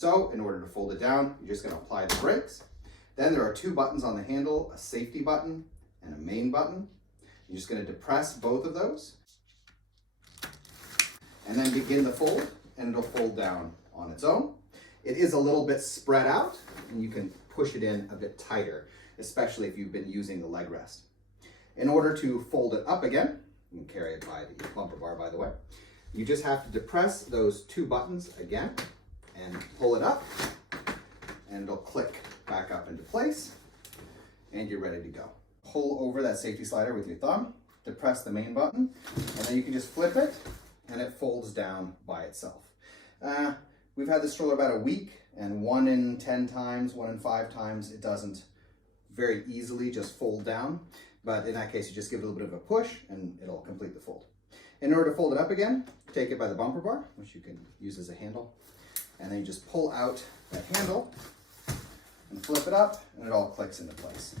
So in order to fold it down, you're just going to apply the brakes. Then there are two buttons on the handle, a safety button and a main button. You're just going to depress both of those and then begin the fold, and it'll fold down on its own. It is a little bit spread out, and you can push it in a bit tighter, especially if you've been using the leg rest. In order to fold it up again, you can carry it by the bumper bar, by the way, you just have to depress those two buttons again and pull it up, and it'll click back up into place, and you're ready to go. Pull over that safety slider with your thumb, depress the main button, and then you can just flip it, and it folds down by itself. We've had the stroller about a week, and 1 in 10 times, 1 in 5 times, it doesn't very easily just fold down. But in that case, you just give it a little bit of a push, and it'll complete the fold. In order to fold it up again, take it by the bumper bar, which you can use as a handle, and then you just pull out that handle and flip it up, and it all clicks into place.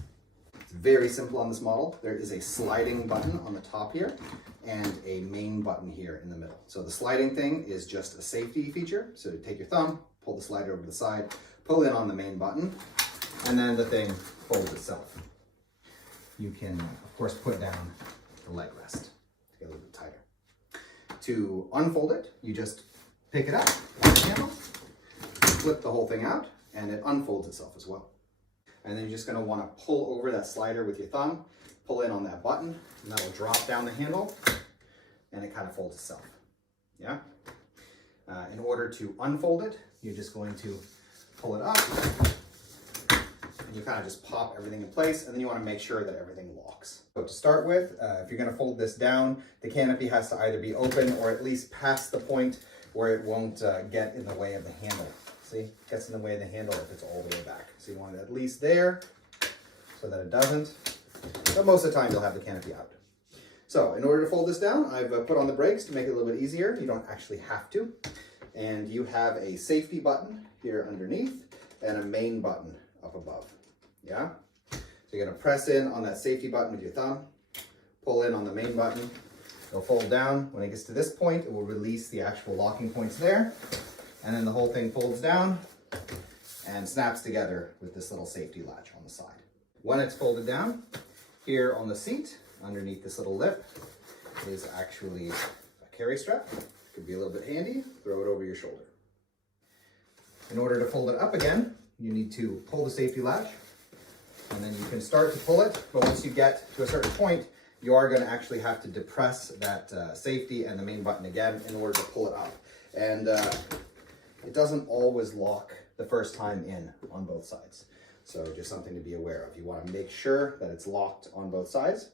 It's very simple on this model. There is a sliding button on the top here and a main button here in the middle. So the sliding thing is just a safety feature. So take your thumb, pull the slider over to the side, pull in on the main button, and then the thing folds itself. You can, of course, put down the leg rest to get a little bit tighter. To unfold it, you just pick it up on the handle, flip the whole thing out, and it unfolds itself as well. And then you're just going to want to pull over that slider with your thumb, pull in on that button, and that will drop down the handle, and it kind of folds itself. Yeah? In order to unfold it, you're just going to pull it up, and you kind of just pop everything in place, and then you want to make sure that everything locks. So to start with, if you're going to fold this down, the canopy has to either be open or at least past the point where it won't get in the way of the handle. See, it gets in the way of the handle if it's all the way back. So you want it at least there so that it doesn't. But most of the time you'll have the canopy out. So in order to fold this down, I've put on the brakes to make it a little bit easier. You don't actually have to. And you have a safety button here underneath and a main button up above. Yeah? So you're going to press in on that safety button with your thumb, pull in on the main button. It'll fold down. When it gets to this point, it will release the actual locking points there. And then the whole thing folds down and snaps together with this little safety latch on the side. When it's folded down, here on the seat, underneath this little lip, is actually a carry strap. Could be a little bit handy. Throw it over your shoulder. In order to fold it up again, you need to pull the safety latch, and then you can start to pull it, but once you get to a certain point, you are going to actually have to depress that safety and the main button again in order to pull it up. And it doesn't always lock the first time in on both sides. So just something to be aware of. You want to make sure that it's locked on both sides.